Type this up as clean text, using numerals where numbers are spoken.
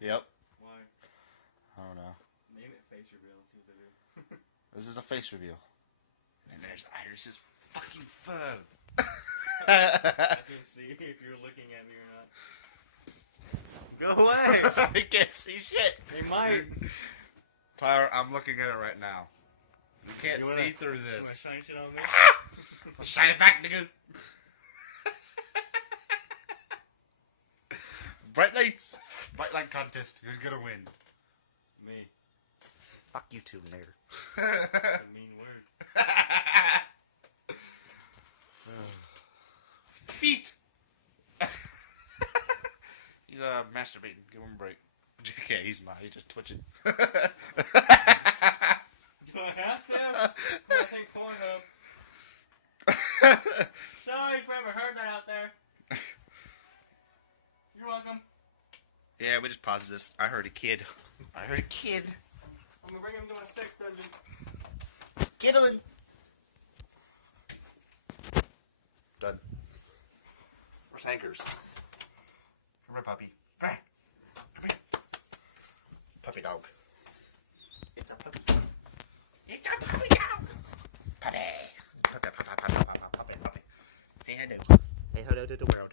Yep. Why? I don't know. Name it face reveal. Let's see what they do. This is a face reveal. And there's Iris's fucking phone. I can see if you're looking at me or not. Go away! I can't see shit. They might. Tyler, I'm looking at it right now. You can't see through You wanna this. shine shit on me? Shine it back, nigga. Bright lights. Bright light contest. Who's gonna win? Me. Fuck you too, nigger. That's a mean word. Feet. He's masturbating. Give him a break. Okay, he's not. He's just twitching. Do I have to? I think Pornhub. Sorry if I ever heard that out there. You're welcome. Yeah, we just paused this. I heard a kid. I heard a kid. I'm gonna bring him to my sex dungeon. Giggling. Done. Where's Hankers? Come here, puppy. Come here. Come here. Puppy dog. It's a puppy. It's a puppy dog. Puppy. Puppy, puppy, puppy, puppy, puppy, puppy. Say hello. Say hello to the world.